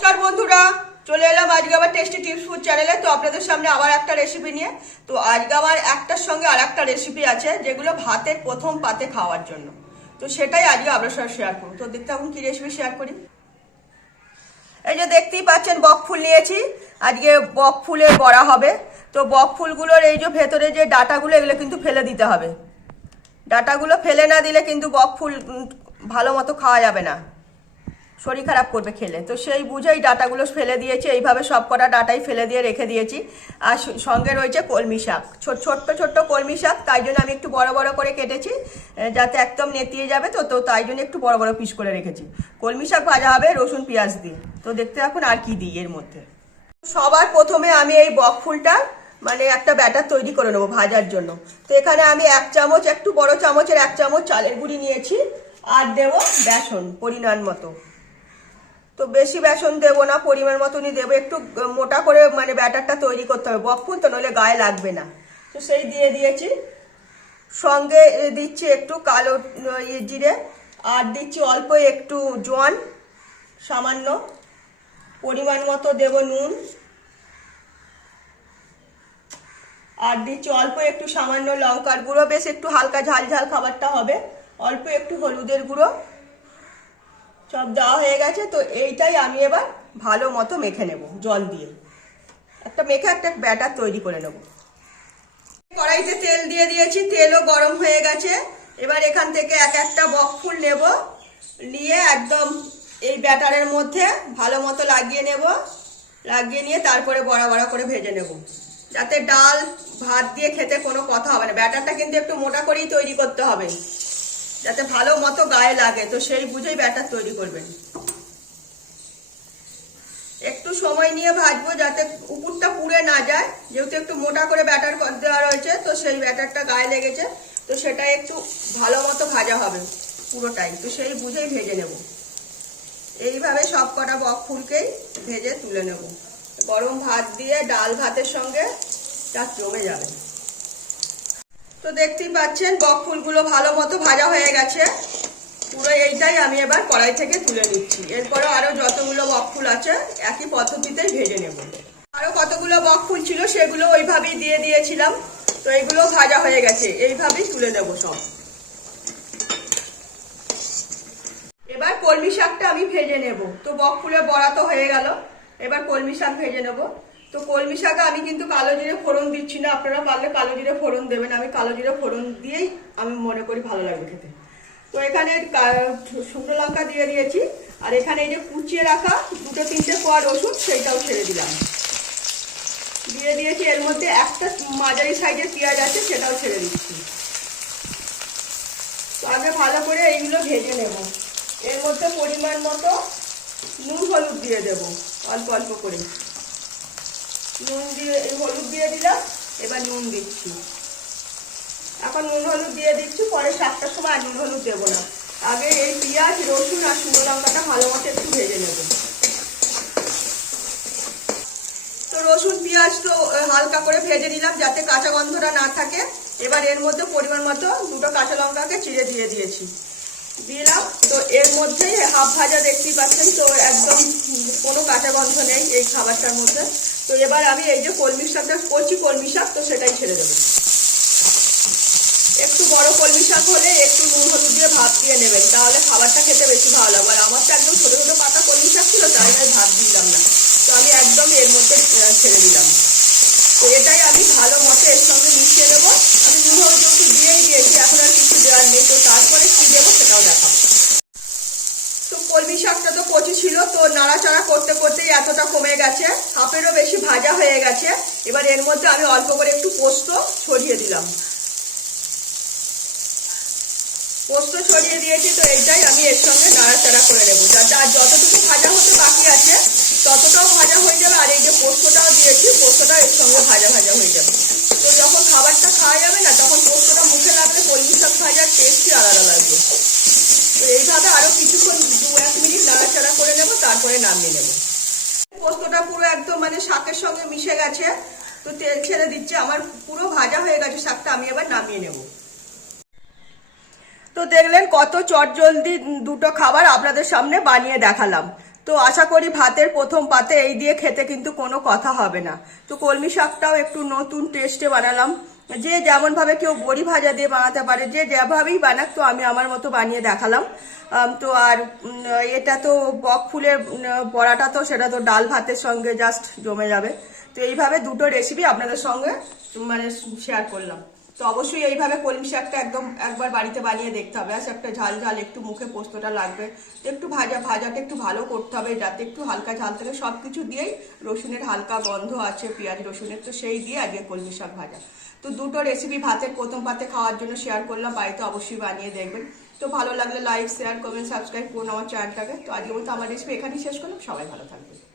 নমস্কার বন্ধুরা, চলে এলাম আজকে আবার টেস্টি টিপস ফুড চ্যানেলে। তো আপনাদের সামনে আবার একটা রেসিপি নিয়ে। তো আজকে আমার একটার সঙ্গে আর একটা রেসিপি আছে যেগুলো ভাতের প্রথম পাতে খাওয়ার জন্য। তো সেটাই আজকে আপনার সাথে শেয়ার করব। তো দেখতে এখন কি রেসিপি শেয়ার করি। এই যে দেখতেই পাচ্ছেন বক ফুল নিয়েছি, আজকে বক ফুলের বড়া হবে। তো বক ফুলগুলোর এই যে ভেতরে যে ডাটাগুলো, এগুলো কিন্তু ফেলে দিতে হবে। ডাটাগুলো ফেলে না দিলে কিন্তু বক ফুল ভালো মতো খাওয়া যাবে না, শরীর খারাপ করবে খেলে। তো সেই বুঝেই ডাটাগুলো ফেলে দিয়েছি, এইভাবে সব কটা ডাটাই ফেলে দিয়ে রেখে দিয়েছি। আর সঙ্গে রয়েছে কলমি শাক, ছোট্ট ছোট্ট কলমি শাক, তাই জন্য আমি একটু বড় বড় করে কেটেছি যাতে একদম নেতিয়ে যাবে। তো তো তাই জন্য একটু বড় বড় পিস করে রেখেছি। কলমি শাক ভাজা হবে রসুন পেঁয়াজ দিয়ে। তো দেখতে থাকুন আর কি দিই এর মধ্যে। সবার প্রথমে আমি এই বক ফুলটা মানে একটা ব্যাটার তৈরি করে নেবো ভাজার জন্য। তো এখানে আমি এক চামচ, একটু বড় চামচের এক চামচ চালের গুঁড়ি নিয়েছি, আর দেবো বেসন পরিমাণ মতো। তো বেশি বেসন দেবো না, পরিমাণ মতনই দেবো। একটু মোটা করে মানে ব্যাটারটা তৈরি করতে হবে, বকফুল তো নইলে গায়ে লাগবে না। তো সেই দিয়ে দিয়েছি। সঙ্গে দিচ্ছি একটু কালো জিরে, আর দিচ্ছি অল্প একটু জোয়ান, সামান্য পরিমাণ মতো দেব নুন, আর দিচ্ছি অল্প একটু সামান্য লঙ্কার গুঁড়ো, বেশ একটু হালকা ঝাল ঝাল খাবারটা হবে। অল্প একটু হলুদের গুঁড়ো, সব দেওয়া হয়ে গেছে। তো এইটাই আমি এবার ভালো মতো মেখে নেব জল দিয়ে। একটা ব্যাটার তৈরি করে নেব। কড়াইতে তেল দিয়ে দিয়েছি, তেলও গরম হয়ে গেছে। এবার এখান থেকে এক একটা বক ফুল নেব, নিয়ে একদম এই ব্যাটারের মধ্যে ভালো মতো লাগিয়ে নেব। লাগিয়ে নিয়ে তারপরে বড়া বড়া করে ভেজে নেব, যাতে ডাল ভাত দিয়ে খেতে কোনো কথা হবে না। ব্যাটারটা কিন্তু একটু মোটা করেই তৈরি করতে হবে, যাতে ভালো মতো গায়ে লাগে। তো সেই বুঝেই ব্যাটার তৈরি করবেন। একটু সময় নিয়ে ভাজবো যাতে উপরটা পুড়ে না যায়, যেহেতু একটু মোটা করে ব্যাটার দেওয়া রয়েছে। তো সেই ব্যাটারটা গায়ে লেগেছে, তো সেটা একটু ভালো মতো ভাজা হবে পুরোটাই। তো সেই বুঝেই ভেজে নেব। এইভাবে সব কটা বক ফুলকেই ভেজে তুলে নেব। গরম ভাত দিয়ে ডাল ভাতের সঙ্গে তা জমে যাবে। তো দেখতেই পাচ্ছেন বক ফুলগুলো ভালো মতো ভাজা হয়ে গেছে পুরো। এইটাই আমি এবার কড়াই থেকে তুলে নিচ্ছি। এরপরে আরো যতগুলো বক ফুল আছে একই পদ্ধতিতেই ভেজে নেব। আরো কতগুলো বক ফুল ছিল সেগুলো ওইভাবেই দিয়ে দিয়েছিলাম। তো এগুলো ভাজা হয়ে গেছে, এইভাবেই তুলে নেব সব। এবার কলমি শাকটা আমি ভেজে নেব। তো বক ফুলের বড়া তো হয়ে গেল, এবার কলমি শাক ভেজে নেব। তো কলমি শাকে আমি কিন্তু কালো জিরে ফোড়ন দিচ্ছি না, আপনারা পারলে কালো জিরে ফোড়ন দেবেন। আমি কালো জিরে ফোড়ন দিয়েই আমি মনে করি ভালো লাগবে খেতে। তো এখানে শুকনো লঙ্কা দিয়ে দিয়েছি, আর এখানে এই যে কুচিয়ে রাখা দুটো তিনটে কোয়া রসুন, সেইটাও ছেড়ে দিলাম। দিয়ে দিয়েছি এর মধ্যে একটা মাঝারি সাইজের পেঁয়াজ আছে, সেটাও ছেড়ে দিচ্ছি। তো আগে ভালো করে এইগুলো ভেজে নেব। এর মধ্যে পরিমাণ মতো নুন হলুদ দিয়ে দেব, অল্প অল্প করে নুন দিয়ে, হলুদ দিয়ে দিলাম। এবার নুন দিচ্ছি। এখন নুন হলুদ দিয়ে দিচ্ছি, পরে শাকটার সময় আর নুন হলুদ দেবো না। আগে এই পেঁয়াজ রসুন আর শুকনো লঙ্কাটা ভালো মতো একটু ভেজে নেব। তো রসুন পেঁয়াজ তো হালকা করে ভেজে নিলাম যাতে কাঁচা গন্ধটা না থাকে। এবার এর মধ্যে পরিমাণ মতো দুটো কাঁচা লঙ্কাকে চিড়ে দিয়ে দিয়েছি, দিলাম। তো এর মধ্যেই হাফ ভাজা দেখতেই পাচ্ছেন, তো একদম কোনো কাঁচা গন্ধ নেই এই খাবারটার মধ্যে। তো এবার আমি এই যে কলমি শাকটা করছি, কলমি শাক, তো সেটাই ছেড়ে দেবো। একটু বড় কলমি শাক হলে একটু নুন হলুদ দিয়ে ভাত দিয়ে নেবেন, তাহলে খাবারটা খেতে বেশি ভালো লাগবে। আর আমার তো একদম ছোটো ছোটো পাতা কলমি শাক ছিল, তাই আমি ভাত দিলাম না। তো আমি একদম এর মধ্যে ছেড়ে দিলাম। তো এটাই আমি ভালো মতো এর সঙ্গে মিশিয়ে নেবো। আমি নুন হলুদ একটু দিয়েই দিয়েছি, এখন আর কিছু দেওয়ার নেই। তো তারপরে কি দেবো সেটাও দেখাবো। তো কলমি শাকটা তো কচি ছিল, তো নাড়াচাড়া করতে করতেই এতটা কমে গেছে, হাফেরও বেশি ভাজা হয়ে গেছে। এবার এর মধ্যে আমি অল্প করে একটু পোস্ত ছড়িয়ে দিলাম। পোস্ত ছড়িয়ে দিয়েছি। তো এইটাই আমি এর সঙ্গে নাড়াচাড়া করে নেবো, যাতে আর যতটুকু ভাজা হতে বাকি আছে ততটাও ভাজা হয়ে যাবে। আর এই যে পোস্তটাও দিয়েছি, পোস্তটাও এর সঙ্গে ভাজা ভাজা হয়ে যাবে। তো যখন খাবারটা খাওয়া যাবে না, তখন পোস্তটা মুখে লাগলে কলমি শাক ভাজার টেস্টই আলাদা লাগবে। তো এইভাবে আরো কিছুক্ষণ 2-1 মিনিট নাড়াচাড়া করে নেবো, তারপরে নামিয়ে নেবো। পোস্তটা পুরো একদম মানে শাকের সঙ্গে মিশে গেছে। তো তেল ছেড়ে দিচ্ছে, আমার পুরো ভাজা হয়ে গেছে শাকটা। আমি এবার নামিয়ে নেবো। তো দেখলেন কত চটজলদি দুটো খাবার আপনাদের সামনে বানিয়ে দেখালাম। তো আশা করি ভাতের প্রথম পাতে এই দিয়ে খেতে কিন্তু কোনো কথা হবে না। তো কলমি শাকটাও একটু নতুন টেস্টে বানালাম। যে যেমন ভাবে কেউ বড়ি ভাজা দিয়ে বানাতে পারে, যে যেভাবেই বানাক, তো আমি আমার মতো বানিয়ে দেখালাম। তো আর এটা তো বক ফুলের বড়াটা, তো সেটা তো ডাল ভাতের সঙ্গে জাস্ট জমে যাবে। তো এইভাবে দুটো রেসিপি আপনাদের সঙ্গে মানে শেয়ার করলাম। তো অবশ্যই এইভাবে কলমি শাকটা একদম একবার বাড়িতে বানিয়ে দেখতে হবে। আর একটা ঝাল ঝাল একটু মুখে পোস্তটা লাগবে, তো একটু ভাজাটা একটু ভালো করতে হবে, যাতে একটু হালকা ঝাল থাকে। সব কিছু দিয়েই, রসুনের হালকা গন্ধ আছে, পেঁয়াজ রসুনের, তো সেই দিয়ে আজকে কলমি শাক ভাজা। তো দুটো রেসিপি ভাতের প্রথম পাতে খাওয়ার জন্য শেয়ার করলাম, বাড়িতে অবশ্যই বানিয়ে দেখবেন। তো ভালো লাগলে লাইক শেয়ার কমেন্ট সাবস্ক্রাইব করুন আমার চ্যানেলটাকে। তো আজকের মতো আমার রেসিপি এখানেই শেষ করলাম। সবাই ভালো থাকবে।